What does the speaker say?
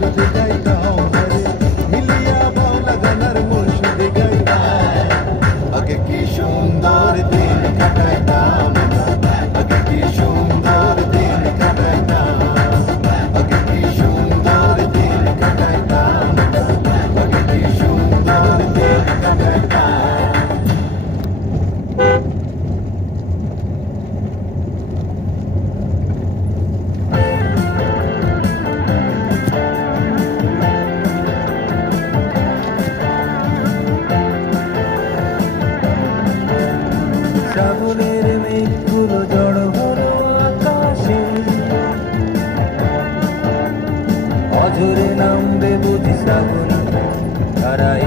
মুর্শিদি গাইতাম রে মিলিয়া বাউলা গানার মুর্শিদি গাইতাম আগে কি সুন্দর দিন কাটাইতাম আগে কি সুন্দর দিন কাটাইতাম আগে কি সুন্দর দিন কাটাইতাম আগে কি সুন্দর দিন কাটাইতাম শ্রাবণের মেঘগুলো জড়ো হলো আকাশে অঝরে নামবে বুঝি শ্রাবণ ধারায়